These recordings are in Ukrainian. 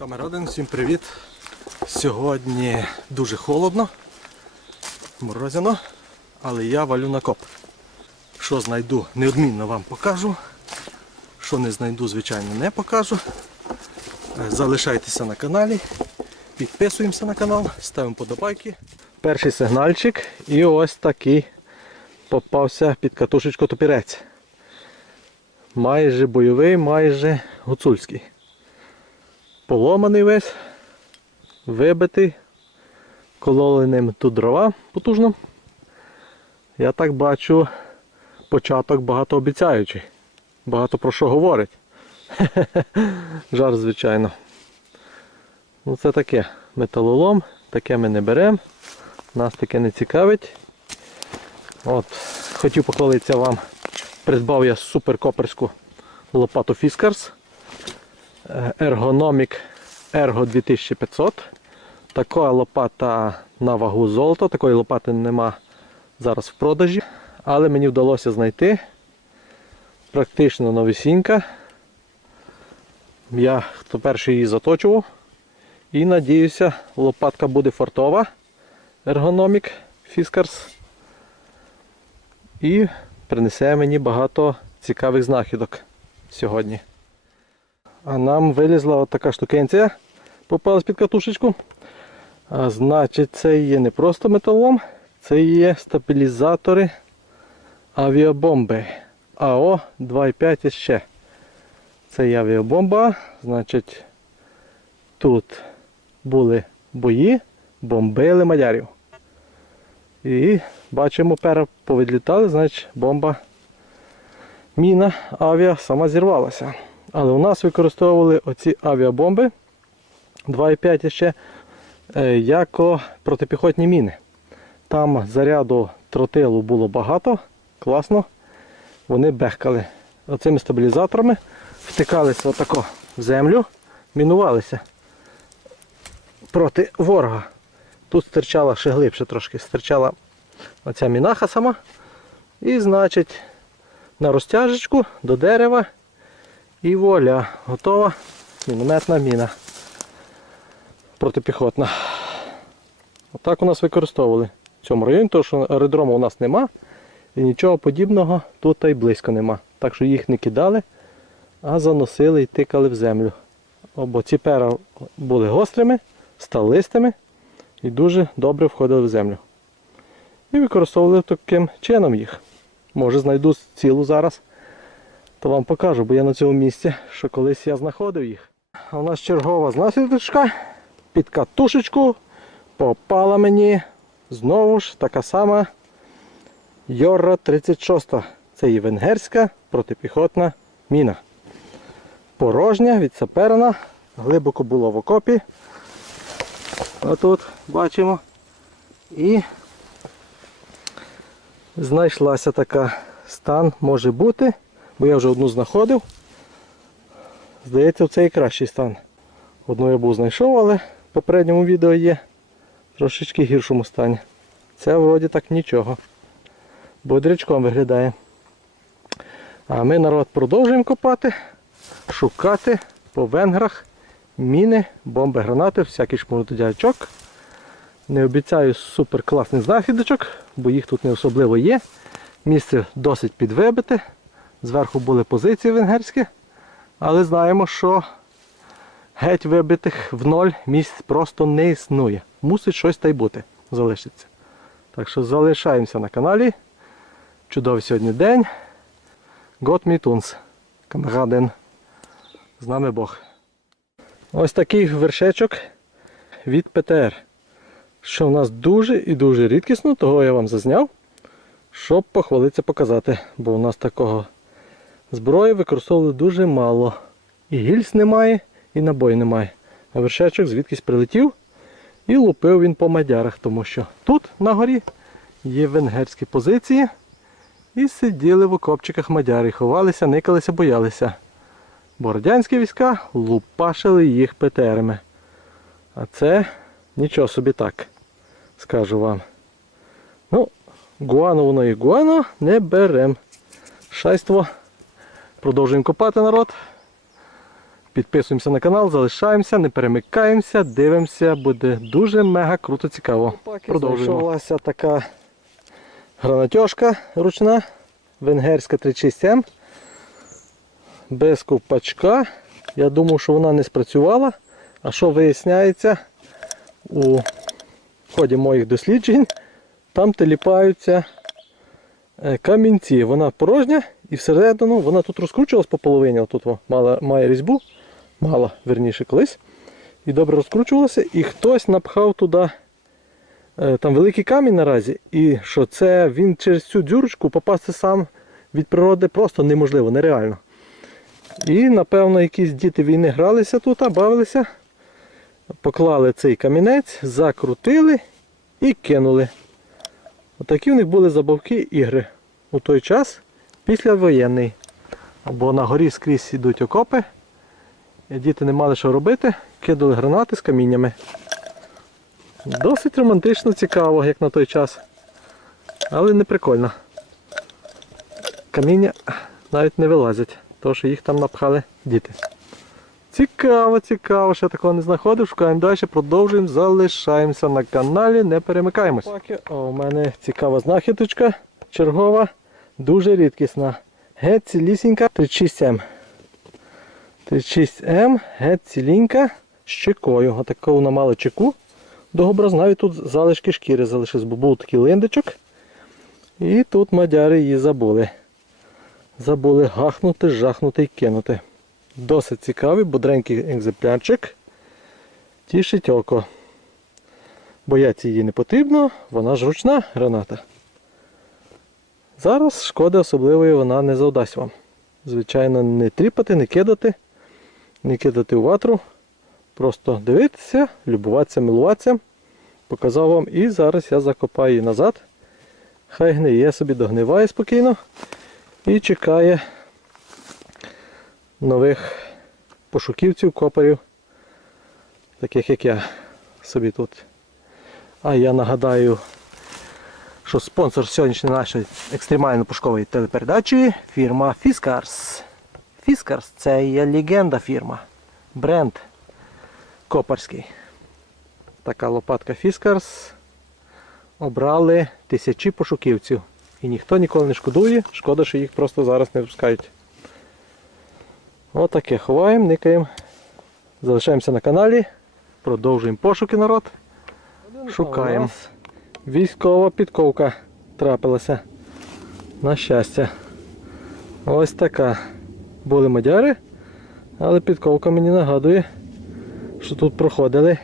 Камера всім привіт! Сьогодні дуже холодно, морозяно, але я валю на коп. Що знайду, неодмінно вам покажу. Що не знайду, звичайно, не покажу. Е, залишайтеся на каналі, підписуємося на канал, ставимо подобайки. Перший сигнальчик і ось такий попався під катушечку топірець. Майже бойовий, майже гуцульський поломаний весь, вибитий, кололи ним тут дрова потужно. Я так бачу початок багатообіцяючий. Багато про що говорить. Жар, звичайно. Ну Це таке металолом, таке ми не беремо, нас таке не цікавить. От, Хотів похвалитися вам, придбав я суперкоперську лопату Фіскарс. Ergonomic е, Ergo 2500. Така лопата на вагу золота, такої лопати нема зараз в продажі. Але мені вдалося знайти практично новісінька. Я хто перший її заточував. І надіюся, лопатка буде фортова. Ергономік Фіскарс. І принесе мені багато цікавих знахідок сьогодні а нам вилізла от така штукенція, попалась під катушечку. А Значить, це є не просто металом, це є стабілізатори авіабомби. АО 2,5 ще. Це є авіабомба. Значить, тут були бої, бомбили малярів. І бачимо, пера повідлітали, значить бомба. Міна авіа сама зірвалася. Але у нас використовували оці авіабомби 2,5 ще як протипіхотні міни. Там заряду тротилу було багато, класно. Вони бехкали оцими стабілізаторами, втикалися отако в землю, мінувалися проти ворога. Тут стирчала ще глибше трошки, стирчала оця мінаха сама. І, значить, на розтяжечку до дерева і вуаля, готова мінометна міна. Протипіхотна. Отак у нас використовували в цьому районі, тому що аеродрому у нас нема і нічого подібного тут та й близько нема. Так що їх не кидали, а заносили і тикали в землю. Бо ці пера були гострими, сталистими і дуже добре входили в землю. І використовували таким чином їх. Може знайду цілу зараз то вам покажу, бо я на цьому місці, що колись я знаходив їх. А у нас чергова знаслідочка під катушечку попала мені знову ж така сама Йора 36. Це і венгерська протипіхотна міна. Порожня, відсаперена, глибоко було в окопі. Отут бачимо. І знайшлася така стан може бути. Бо я вже одну знаходив. Здається, це і кращий стан. Одну я був знайшов, але в попередньому відео є в трошечки гіршому стані. Це вроді так нічого. Бодрячком виглядає. А ми народ продовжуємо копати, шукати по венграх міни, бомби, гранати, всякий шмуротодячок. Не обіцяю супер класних знахідочок, бо їх тут не особливо є. Місце досить підвибите. Зверху були позиції венгерські, але знаємо, що геть вибитих в ноль місць просто не існує. Мусить щось та й бути, залишиться. Так що залишаємося на каналі. Чудовий сьогодні день. Me Tuns, Камраден. З нами Бог. Ось такий вершечок від ПТР. Що в нас дуже і дуже рідкісно, того я вам зазняв, щоб похвалитися показати, бо у нас такого. Зброї використовували дуже мало. І гільз немає, і набою немає. А вершечок звідкись прилетів і лупив він по мадярах, тому що тут на горі є венгерські позиції. І сиділи в окопчиках мадяри, ховалися, никалися, боялися. Бо радянські війська лупашили їх петерами. А це нічого собі так, скажу вам. Ну, гуану воно і гуано не берем. Шайство Продовжуємо копати народ. Підписуємося на канал, залишаємося, не перемикаємося, дивимося, буде дуже мега круто цікаво. Продовжувалася така гранатьошка ручна, венгерська 36М. Ем, без купачка. Я думав, що вона не спрацювала. А що виясняється у ході моїх досліджень, там теліпаються е, камінці. Вона порожня. І всередину вона тут розкручувалась по половині, отут мала, має різьбу, мала, верніше колись. І добре розкручувалася. І хтось напхав туди е, там великий камінь наразі. І що це він через цю дюрочку попасти сам від природи просто неможливо, нереально. І, напевно, якісь діти війни гралися тут, бавилися, поклали цей камінець, закрутили і кинули. Отакі у них були забавки ігри у той час післявоєнний. Бо на горі скрізь йдуть окопи. і Діти не мали що робити, кидали гранати з каміннями. Досить романтично цікаво, як на той час. Але не прикольно. Каміння навіть не вилазять, тому що їх там напхали діти. Цікаво, цікаво, ще такого не знаходив, шукаємо далі, продовжуємо, залишаємося на каналі, не перемикаємось. О, У мене цікава знахідочка, чергова. Дуже рідкісна. Геть цілісінька 36М. 36М, геть цілінька з чекою. Отаку вона мала чеку. Догобраз навіть тут залишки шкіри залишились, бо був такий линдочок. І тут мадяри її забули. Забули гахнути, жахнути і кинути. Досить цікавий, бодренький екземплярчик. Тішить око. Бояться її не потрібно, вона ж ручна граната. Зараз шкоди особливої вона не завдасть вам. Звичайно, не тріпати, не кидати, не кидати у ватру. Просто дивитися, любуватися, милуватися. Показав вам і зараз я закопаю її назад. Хай гниє собі догниває спокійно і чекає нових пошуківців, копарів, таких як я собі тут. А я нагадаю що спонсор сьогоднішньої нашої екстремально-пушкової телепередачі фірма Fiskars. Fiskars це є легенда фірма. Бренд Копарський. Така лопатка Fiskars. Обрали тисячі пошуківців. І ніхто ніколи не шкодує, шкода, що їх просто зараз не випускають. Отаке От ховаємо, никаємо. Залишаємося на каналі, продовжуємо пошуки народ. Шукаємо. Військова підковка трапилася. На щастя. Ось така. Були мадяри, але підковка мені нагадує, що тут проходили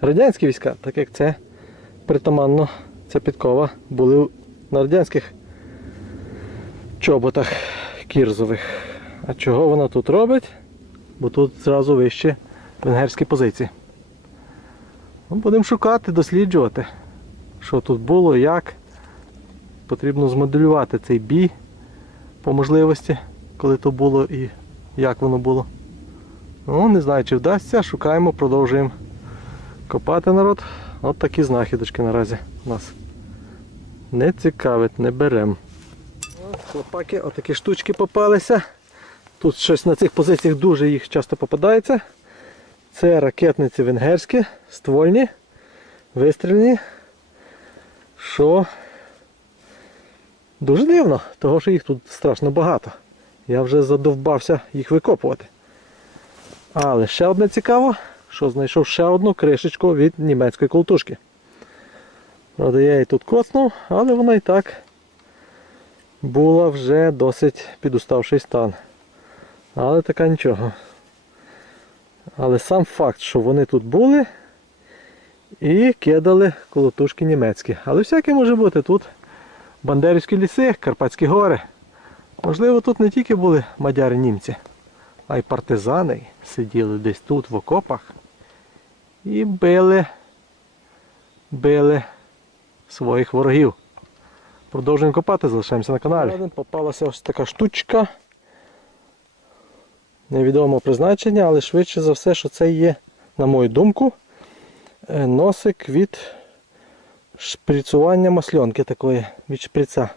радянські війська, так як це притаманно, ця підкова були на радянських чоботах кірзових. А чого вона тут робить? Бо тут зразу вищі венгерські позиції. Ну, будемо шукати, досліджувати що тут було, як. Потрібно змоделювати цей бій по можливості, коли то було і як воно було. Ну, Не знаю, чи вдасться, шукаємо, продовжуємо копати народ. От такі знахідочки наразі у нас. Не цікавить, не беремо. Хлопаки, отакі штучки попалися. Тут щось на цих позиціях дуже їх часто попадається. Це ракетниці венгерські, ствольні, вистрільні що дуже дивно, того що їх тут страшно багато. Я вже задовбався їх викопувати. Але ще одне цікаво, що знайшов ще одну кришечку від німецької колтушки. Правда, я її тут коцнув, але вона і так була вже досить підуставший стан. Але така нічого. Але сам факт, що вони тут були, і кидали колотушки німецькі. Але всяке може бути тут Бандерівські ліси, Карпатські гори. Можливо, тут не тільки були мадяри німці, а й партизани сиділи десь тут, в окопах, і били, били своїх ворогів. Продовжуємо копати, залишаємося на каналі. Попалася ось така штучка. Невідомого призначення, але швидше за все, що це є, на мою думку. Е, носик від шприцування масльонки такої від шприца.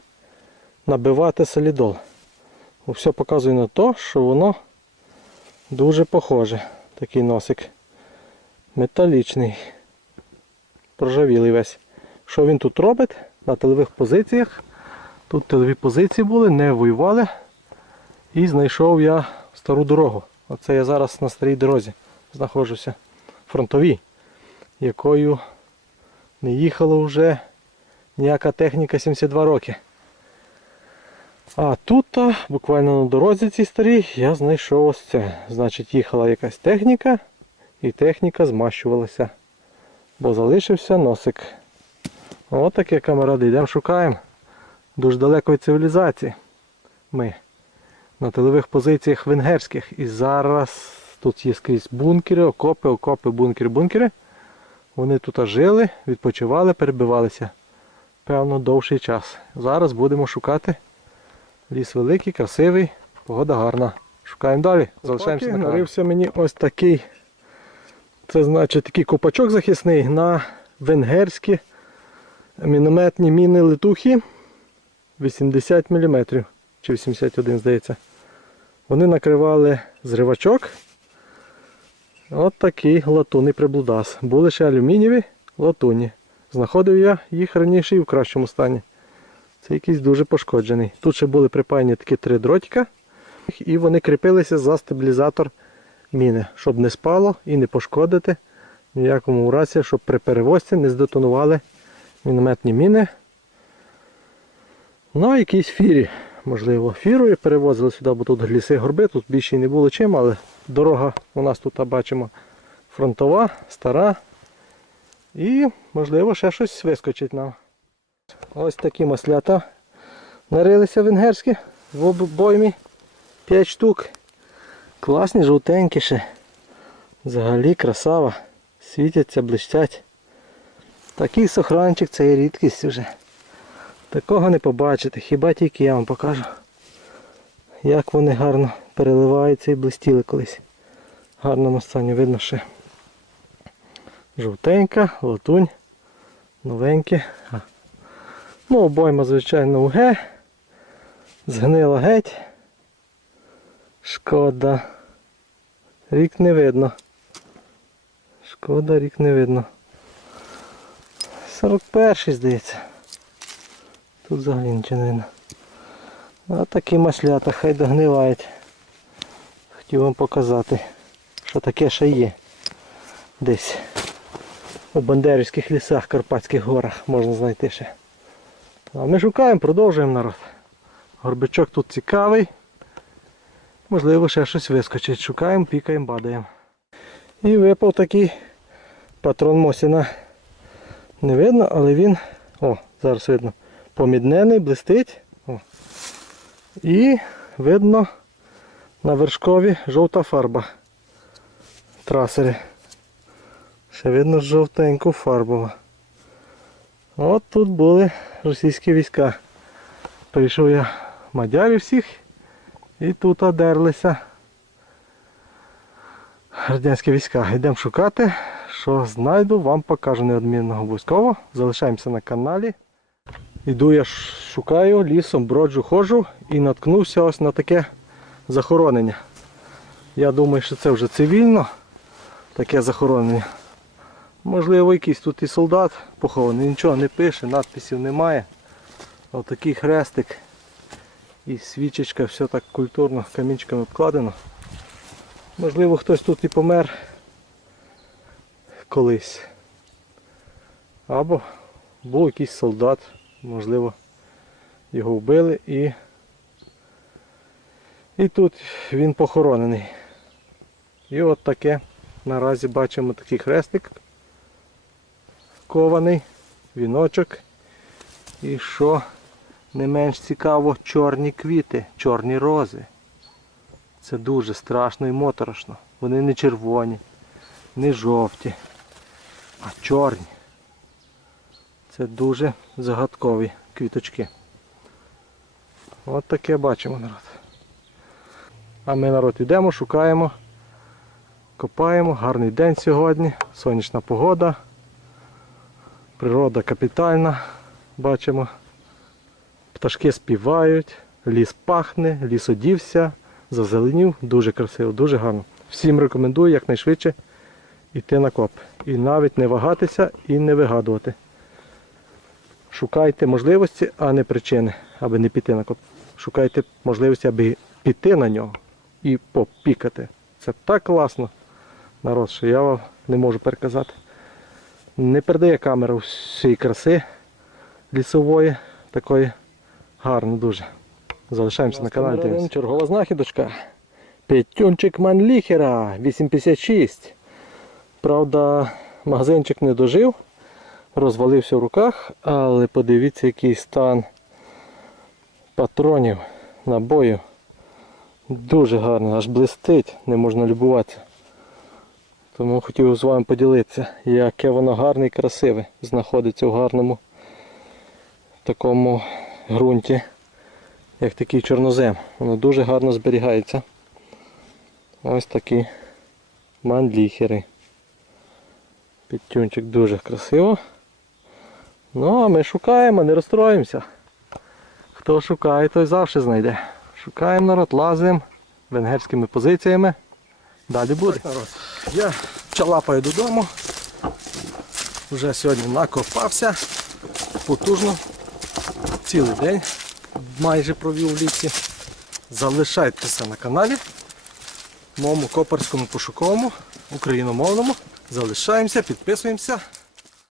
Набивати солідол. Ну, Все показує на те, що воно дуже похоже. Такий носик. Металічний. Прожавілий весь. Що він тут робить? На тилових позиціях. Тут тилові позиції були, не воювали. І знайшов я стару дорогу. Оце я зараз на старій дорозі знаходжуся. Фронтовій якою не їхала вже ніяка техніка 72 роки. А тут буквально на дорозі цій старій я знайшов ось це. Значить, їхала якась техніка і техніка змащувалася. Бо залишився носик. Отаке камеради, йдемо шукаємо. Дуже далеко від цивілізації. Ми на тилових позиціях венгерських. І зараз тут є скрізь бункери, окопи, окопи, бункери, бункери. Вони тут жили, відпочивали, перебивалися. Певно, довший час. Зараз будемо шукати. Ліс великий, красивий, погода гарна. Шукаємо далі. Залишаємося на Нарився мені ось такий. Це значить такий копачок захисний на венгерські мінометні міни летухи 80 мм. Чи 81, здається. Вони накривали зривачок. От такий латунний приблудас. Були ще алюмінієві латуні. Знаходив я їх раніше і в кращому стані. Це якийсь дуже пошкоджений. Тут ще були припаяні такі три дротика. І вони кріпилися за стабілізатор міни, щоб не спало і не пошкодити. В ніякому разі, щоб при перевозці не здетонували мінометні міни. Ну, а якійсь фірі можливо, фірою перевозили сюди, бо тут ліси горби, тут більше не було чим, але дорога у нас тут бачимо фронтова, стара. І, можливо, ще щось вискочить нам. Ось такі маслята нарилися венгерські в обоймі П'ять штук. Класні, жовтенькі ще. Взагалі красава. Світяться, блищать. Такий сохранчик це є рідкість вже. Такого не побачите, хіба тільки я вам покажу, як вони гарно переливаються і блистіли колись. В гарному стані видно ще жовтенька, латунь, новенькі. Ну, обойма, звичайно, уге. Згнила геть. Шкода. Рік не видно. Шкода, рік не видно. 41-й, здається. Тут взагалі нічого не видно. А такі маслята, хай догнивають. Хотів вам показати, що таке ще є. Десь у Бандерівських лісах, Карпатських горах можна знайти ще. А ми шукаємо, продовжуємо народ. Горбичок тут цікавий. Можливо ще щось вискочить. Шукаємо, пікаємо, бадаємо. І випав такий патрон Мосіна. Не видно, але він... О, зараз видно поміднений, блистить. О. І видно на вершкові жовта фарба. Трасери. Ще видно жовтеньку фарбова. От тут були російські війська. Прийшов я мадярів всіх і тут одерлися радянські війська. Йдемо шукати, що знайду, вам покажу неодмінно обов'язково. Залишаємося на каналі. Йду я шукаю, лісом броджу ходжу і наткнувся ось на таке захоронення. Я думаю, що це вже цивільно, таке захоронення. Можливо, якийсь тут і солдат похований, нічого не пише, надписів немає. Отакий хрестик і свічечка, все так культурно камінчиками обкладено. Можливо, хтось тут і помер колись. Або був якийсь солдат можливо, його вбили і і тут він похоронений. І от таке наразі бачимо такий хрестик кований, віночок. І що не менш цікаво, чорні квіти, чорні рози. Це дуже страшно і моторошно. Вони не червоні, не жовті, а чорні. Це дуже загадкові квіточки. От таке бачимо народ. А ми народ йдемо, шукаємо, копаємо, гарний день сьогодні, сонячна погода, природа капітальна, бачимо. Пташки співають, ліс пахне, ліс одівся, зазеленів, дуже красиво, дуже гарно. Всім рекомендую якнайшвидше йти на коп. І навіть не вагатися і не вигадувати. Шукайте можливості, а не причини, аби не піти на коп. Шукайте можливості, аби піти на нього і попікати. Це так класно, народ, що я вам не можу переказати. Не передає камера всієї краси лісової, такої гарно дуже. Залишаємося на каналі. Дивимося. Чергова знахідочка. Петюнчик Манліхера 856. Правда, магазинчик не дожив розвалився в руках, але подивіться, який стан патронів, набою. Дуже гарно, аж блистить, не можна любуватися. Тому хотів з вами поділитися, яке воно гарне і красиве, знаходиться в гарному такому ґрунті, як такий чорнозем. Воно дуже гарно зберігається. Ось такі мандліхери. Підтюнчик дуже красиво. Ну а ми шукаємо, не розстроїмося. Хто шукає, той завжди знайде. Шукаємо народ, лазимо венгерськими позиціями. Далі буде. Так, народ. Я чалапаю додому. Вже сьогодні накопався потужно. Цілий день майже провів в лісі. Залишайтеся на каналі. Моєму копарському пошуковому, україномовному. Залишаємося, підписуємося.